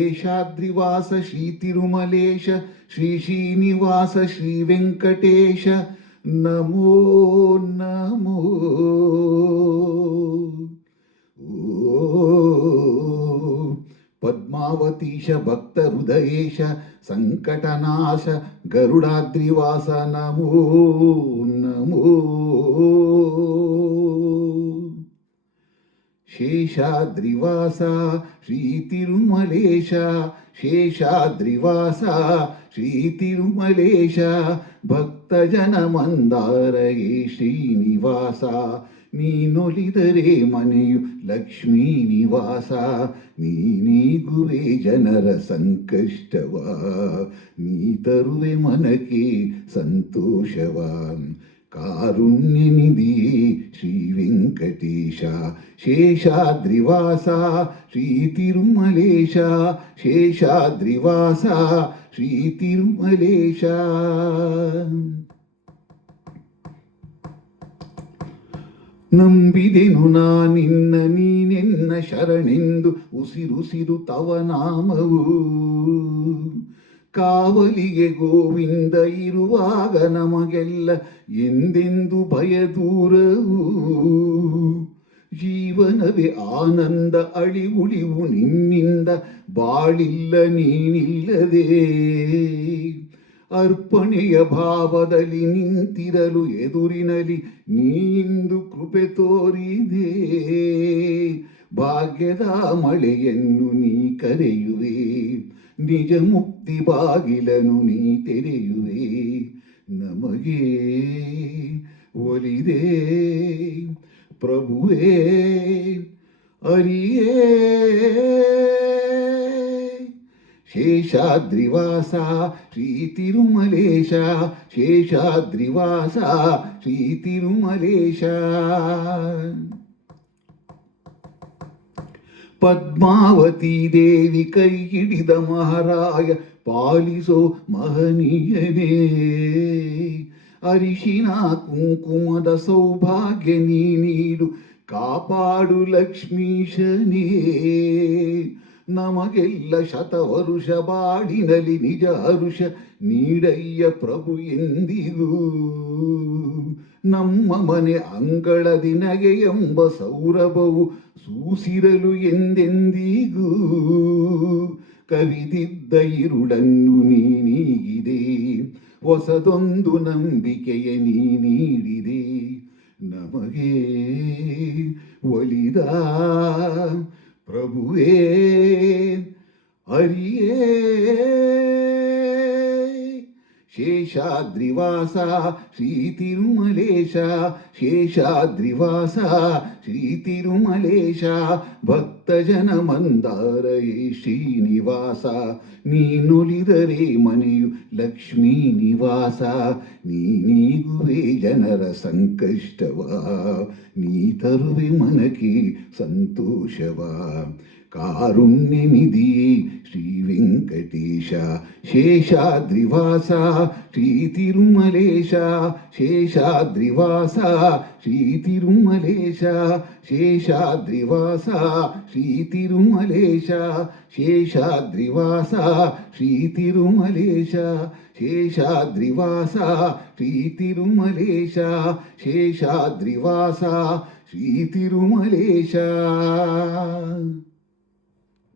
ಶೇಷಾದ್ರಿವಾಸ ಶ್ರೀ ತಿರುಮಲೇಶ ಶ್ರೀ ಶ್ರೀನಿವಾಸ ಶ್ರೀ ವೆಂಕಟೇಶ ನಮೋ ನಮೋ. ಪದ್ಮಾವತೀಶ ಭಕ್ತ ಹೃದಯೇಶ ಸಂಕಟನಾಶ ಗರುಡಾದ್ರಿವಾಸ ನಮೋ ನಮೋ. ಶೇಷಾದ್ರಿವಾಸ ಶ್ರೀ ತಿರುಮಲೇಶ ಶೇಷಾದ್ರಿವಾಸ ಶ್ರೀ ತಿರುಮಲೇಶ ಭಕ್ತಜನ ಮಂದಾರಯೇ ಶ್ರೀನಿವಾಸ ನೀನೊಲಿದರೆ ಮನೆಯು ಲಕ್ಷ್ಮೀ ನಿವಾಸ ನೀನೀಗುವೆ ಜನರ ಸಂಕಷ್ಟವ ನೀ ತರುವೆ ಮನಕ್ಕೆ ಸಂತೋಷವ ಕಾರುಣ್ಯ ನಿಧಿ ಶ್ರೀ ವೆಂಕಟೇಶ ಶೇಷಾದ್ರಿವಾಸ ಶ್ರೀ ತಿರುಮಲೇಶ ಶೇಷಾದ್ರಿವಾಸ ಶ್ರೀ ತಿರುಮಲೇಶ. ನಂಬಿದೆನು ನಾನಿನ್ನ ನೀನೆನ್ನ ಶರಣೆಂದು ಉಸಿರುಸಿರು ತವ ನಾಮವು ಕಾವಲಿಗೆ ಗೋವಿಂದ ಇರುವಾಗ ನಮಗೆಲ್ಲ ಎಂದೆಂದು ಭಯ ದೂರವು ಜೀವನವೇ ಆನಂದ ಅಳಿವುಳಿವು ನಿನ್ನಿಂದ ಬಾಳಿಲ್ಲ ನೀನಿಲ್ಲದೆ ಅರ್ಪಣೆಯ ಭಾವದಲ್ಲಿ ನಿಂತಿರಲು ಎದುರಿನಲ್ಲಿ ನೀಂದು ಕೃಪೆ ತೋರಿದೆ ಭಾಗ್ಯದ ಮಳೆಯನ್ನು ನೀ ಕರೆಯುವೆ ನಿಜ ಮುಕ್ತಿ ಬಾಗಿಲನು ನೀ ತೆರೆಯುವೆ ನಮಗೆ ಒಲಿದೆ ಪ್ರಭುವೇ ಅರಿಯೇ. ಶೇಷಾದ್ರಿವಾಸ ಶ್ರೀ ತಿರುಮಲೇಶ ಶೇಷಾದ್ರಿವಾಸ ಶ್ರೀ ತಿರುಮಲೇಶ. ಪದ್ಮಾವತಿ ದೇವಿ ಕೈ ಹಿಡಿದ ಮಹಾರಾಯ ಪಾಲಿಸೋ ಮಹನೀಯನೇ ಅರಿಶಿನ ಕುಂಕುಮದ ಸೌಭಾಗ್ಯ ನೀ ನೀಡು ಕಾಪಾಡು ಲಕ್ಷ್ಮೀಶನೇ ನಮಗೆಲ್ಲ ಶತವರುಷ ಬಾಳಿನಲಿ ನಿಜ ಹರುಷ ನೀಡಯ್ಯ ಪ್ರಭು ಎಂದಿಗೂ ನಮ್ಮ ಮನೆ ಅಂಗಳದಿ ನಗೆ ಎಂಬ ಸೌರಭವು ಸೂಸಿರಲು ಎಂದೆಂದಿಗೂ ಕವಿದಿದ್ದ ಇರುಳನ್ನು ನೀ ನೀಗಿದೆ ಹೊಸದೊಂದು ನಂಬಿಕೆಯ ನೀ ನೀಡಿದೆ ನಮಗೆ ಒಲಿದ ಪ್ರಭುವೇ ಹರಿಯೇ. ಶೇಷಾದ್ರಿವಾಸ ಶ್ರೀ ತಿರುಮಲೇಶ ಶೇಷಾದ್ರಿವಾಸ ಶ್ರೀ ತಿರುಮಲೇಶ ಭಕ್ತಜನ ಮಂದಾರಯೇ ಶ್ರೀನಿವಾಸ ನೀನೊಲಿದರೆ ಮನೆಯು ಲಕ್ಷ್ಮೀ ನಿವಾಸ ನೀನೀಗುವೆ ಜನರ ಸಂಕಷ್ಟವ ನೀ ತರುವೆ ಮನಕ್ಕೆ ಸಂತೋಷವ ಕಾರುಣ್ಯ ನಿಧಿ ಶ್ರೀ ವೆಂಕಟೇಶ ಶೇಷಾದ್ರಿವಾಸ ಶ್ರೀ ತಿರುಮಲೇಶ ಶೇಷಾದ್ರಿವಾಸ ಶ್ರೀ ತಿರುಮಲೇಶ ಶೇಷಾದ್ರಿವಾಸ ಶ್ರೀ ತಿರುಮಲೇಶ ಶೇಷಾದ್ರಿವಾಸ ಶ್ರೀ ತಿರುಮಲೇಶ ಶೇಷಾದ್ರಿವಾಸ ಶ್ರೀ ತಿರುಮಲೇಶ ಶೇಷಾದ್ರಿವಾಸ ಶ್ರೀ ತಿರುಮಲೇಶ.